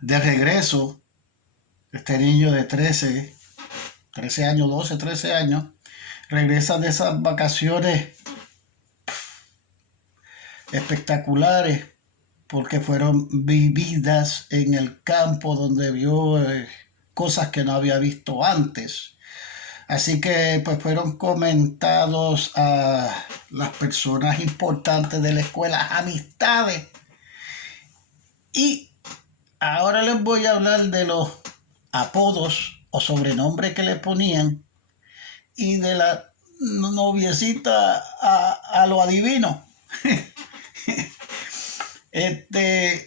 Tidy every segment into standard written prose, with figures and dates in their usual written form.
de regreso, este niño de 13 años, 12, 13 años, regresa de esas vacaciones espectaculares porque fueron vividas en el campo donde vio cosas que no había visto antes. Así que pues fueron comentados a las personas importantes de la escuela, amistades. Y ahora les voy a hablar de los apodos o sobrenombres que le ponían y de la noviecita a lo adivino.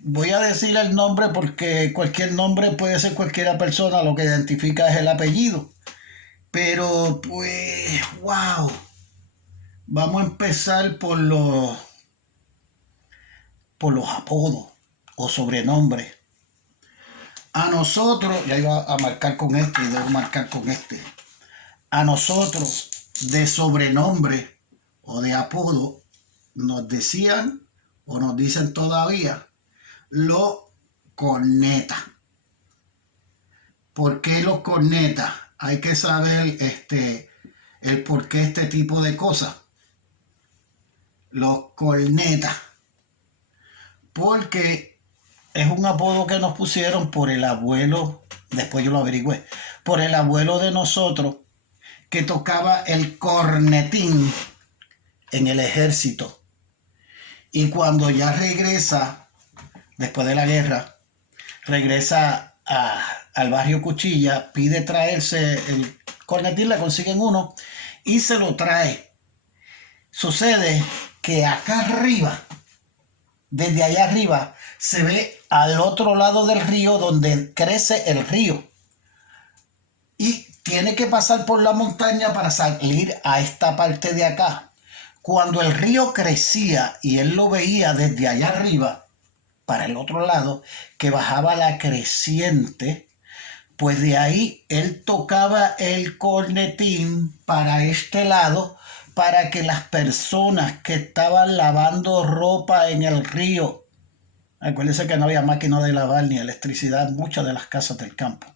Voy a decir el nombre porque cualquier nombre puede ser cualquiera persona, lo que identifica es el apellido. Pero pues, wow. Vamos a empezar por los apodos o sobrenombres. A nosotros, ya iba a marcar con este y debo marcar con este. A nosotros, de sobrenombre o de apodo, nos decían o nos dicen todavía los cornetas. ¿Por qué los cornetas? Hay que saber el por qué este tipo de cosas. Los cornetas. Porque es un apodo que nos pusieron por el abuelo, después yo lo averigüé, por el abuelo de nosotros que tocaba el cornetín en el ejército. Y cuando ya regresa, después de la guerra, regresa al barrio Cuchilla, pide traerse el cornetín, le consiguen uno y se lo trae. Sucede que acá arriba, desde allá arriba, se ve al otro lado del río donde crece el río. Y tiene que pasar por la montaña para salir a esta parte de acá. Cuando el río crecía y él lo veía desde allá arriba, para el otro lado, que bajaba la creciente, pues de ahí él tocaba el cornetín para este lado, para que las personas que estaban lavando ropa en el río, acuérdense que no había máquina de lavar ni electricidad en muchas de las casas del campo.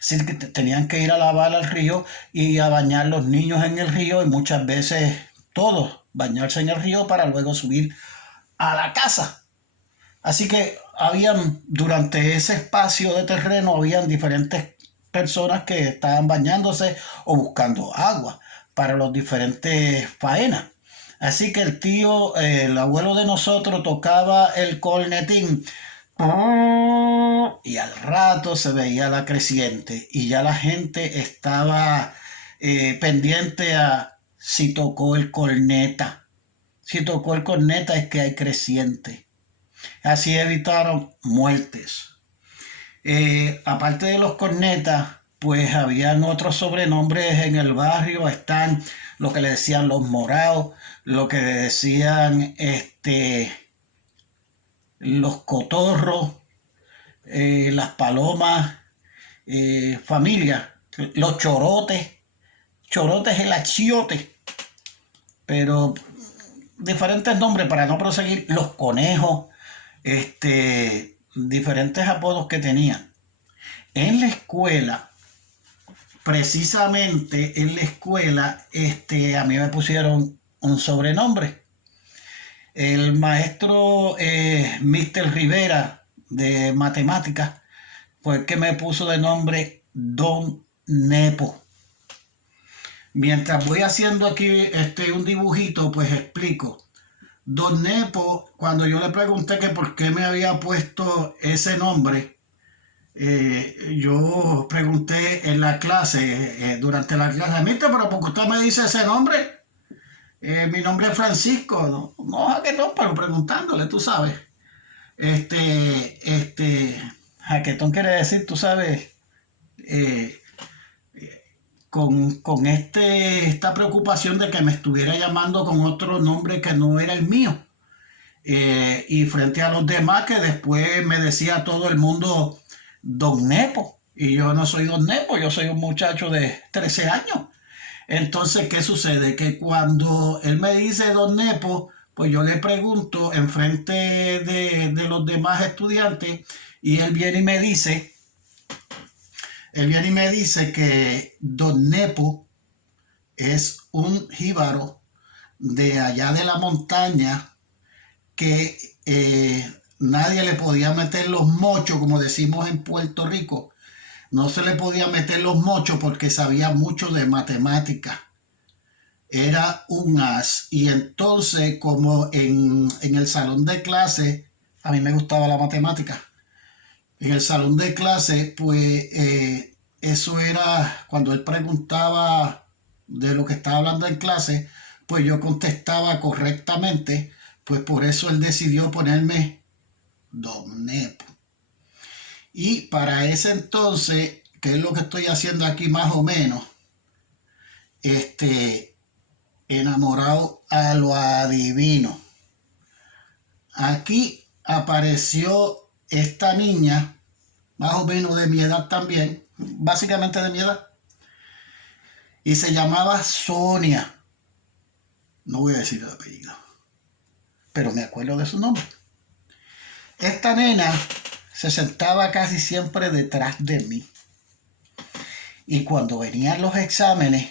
Así que tenían que ir a lavar al río y a bañar los niños en el río y muchas veces todos bañarse en el río para luego subir a la casa. Así que durante ese espacio de terreno, habían diferentes personas que estaban bañándose o buscando agua para los diferentes faenas. Así que el abuelo de nosotros tocaba el cornetín y al rato se veía la creciente y ya la gente estaba pendiente a si tocó el corneta. Si tocó el corneta es que hay creciente. Así evitaron muertes. Aparte de los cornetas, pues habían otros sobrenombres en el barrio. Están lo que le decían los morados, lo que le decían los cotorros, las palomas, familia, los chorotes, chorotes el achiote, pero diferentes nombres para no proseguir, los conejos, diferentes apodos que tenían. En la escuela, precisamente en la escuela, a mí me pusieron un sobrenombre. El maestro Mr. Rivera de matemáticas fue el que me puso de nombre Don Nepo. Mientras voy haciendo aquí un dibujito, pues explico. Don Nepo, cuando yo le pregunté que por qué me había puesto ese nombre, yo pregunté en la clase, durante la clase, mister, pero ¿por qué usted me dice ese nombre? Mi nombre es Francisco, no, jaquetón, pero preguntándole, tú sabes. Jaquetón quiere decir, tú sabes, con esta preocupación de que me estuviera llamando con otro nombre que no era el mío. Y frente a los demás que después me decía todo el mundo Don Nepo. Y yo no soy Don Nepo, yo soy un muchacho de 13 años. Entonces, ¿qué sucede? Que cuando él me dice Don Nepo, pues yo le pregunto en frente de los demás estudiantes Y él viene y me dice que Don Nepo es un jíbaro de allá de la montaña que nadie le podía meter los mochos, como decimos en Puerto Rico. No se le podía meter los mochos porque sabía mucho de matemática. Era un as. Y entonces, como en el salón de clase, a mí me gustaba la matemática. En el salón de clase, pues eso era cuando él preguntaba de lo que estaba hablando en clase, pues yo contestaba correctamente. Pues por eso él decidió ponerme Don Nepo. Y para ese entonces, que es lo que estoy haciendo aquí más o menos, enamorado a lo adivino. Aquí apareció esta niña, más o menos de mi edad también, básicamente de mi edad, y se llamaba Sonia. No voy a decir el apellido, pero me acuerdo de su nombre. Esta nena se sentaba casi siempre detrás de mí. Y cuando venían los exámenes,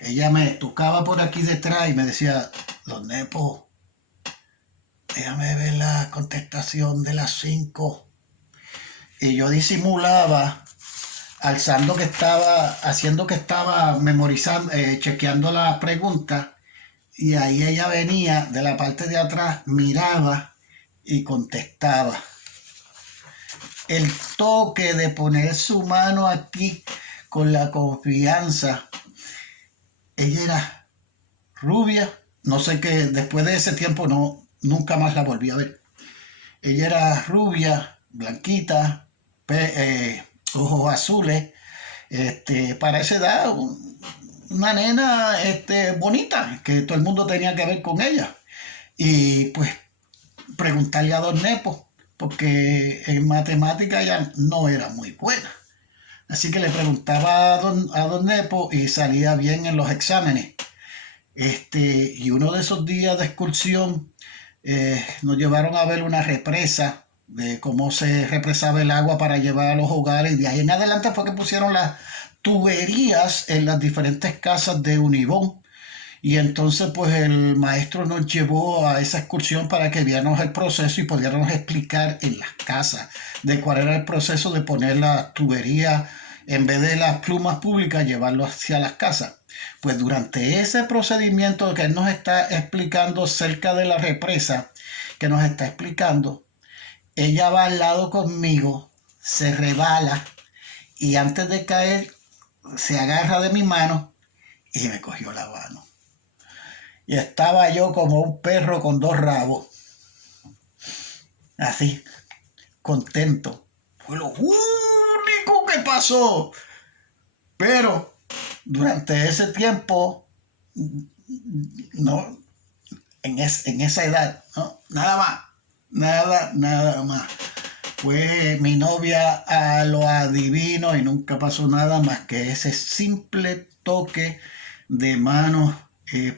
ella me tocaba por aquí detrás y me decía, Don Nepo, déjame ver la contestación de las 5. Y yo disimulaba, haciendo que estaba memorizando, chequeando la pregunta. Y ahí ella venía de la parte de atrás, miraba y contestaba. El toque de poner su mano aquí con la confianza. Ella era rubia, no sé qué, después de ese tiempo nunca más la volví a ver. Ella era rubia, blanquita, ojos azules, para esa edad, una nena bonita, que todo el mundo tenía que ver con ella. Y pues preguntarle a Don Nepo, porque en matemática ella no era muy buena. Así que le preguntaba a Don Nepo y salía bien en los exámenes. Y uno de esos días de excursión nos llevaron a ver una represa, de cómo se represaba el agua para llevar a los hogares. Y de ahí en adelante fue que pusieron las tuberías en las diferentes casas de Univón. Y entonces pues el maestro nos llevó a esa excursión para que viéramos el proceso y pudiéramos explicar en las casas de cuál era el proceso de poner la tubería en vez de las plumas públicas, llevarlo hacia las casas. Pues durante ese procedimiento que él nos está explicando cerca de la represa, que nos está explicando, ella va al lado conmigo, se rebala y antes de caer se agarra de mi mano y me cogió la mano. Y estaba yo como un perro con 2 rabos. Así, contento. Fue lo único que pasó. Pero durante ese tiempo, no, en esa edad, ¿no? Nada más. Nada más. Fue mi novia a lo adivino y nunca pasó nada más que ese simple toque de mano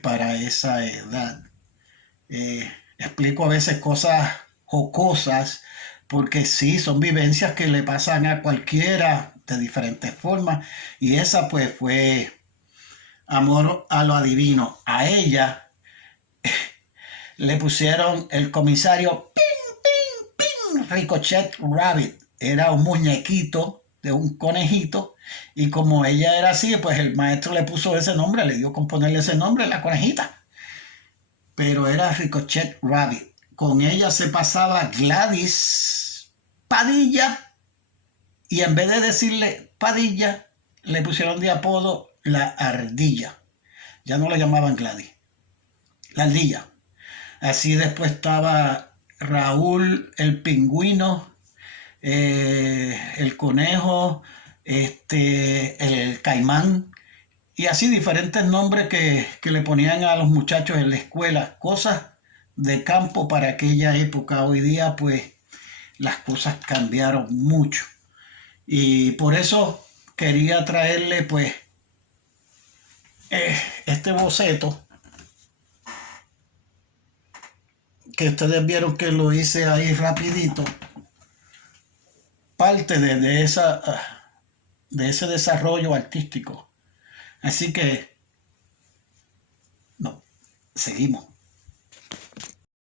para esa edad. Explico a veces cosas jocosas porque sí, son vivencias que le pasan a cualquiera de diferentes formas y esa pues fue amor a lo adivino. A ella le pusieron el comisario Ricochet Rabbit. Era un muñequito de un conejito y como ella era así, pues el maestro le puso ese nombre, le dio con ponerle ese nombre, la conejita. Pero era Ricochet Rabbit. Con ella se pasaba Gladys Padilla y en vez de decirle Padilla, le pusieron de apodo la ardilla. Ya no la llamaban Gladys, la ardilla. Así después estaba Raúl el pingüino, el conejo, el caimán, y así diferentes nombres que le ponían a los muchachos en la escuela, cosas de campo para aquella época. Hoy día pues las cosas cambiaron mucho y por eso quería traerle pues este boceto que ustedes vieron que lo hice ahí rapidito. parte de ese desarrollo artístico. Así que, no, seguimos.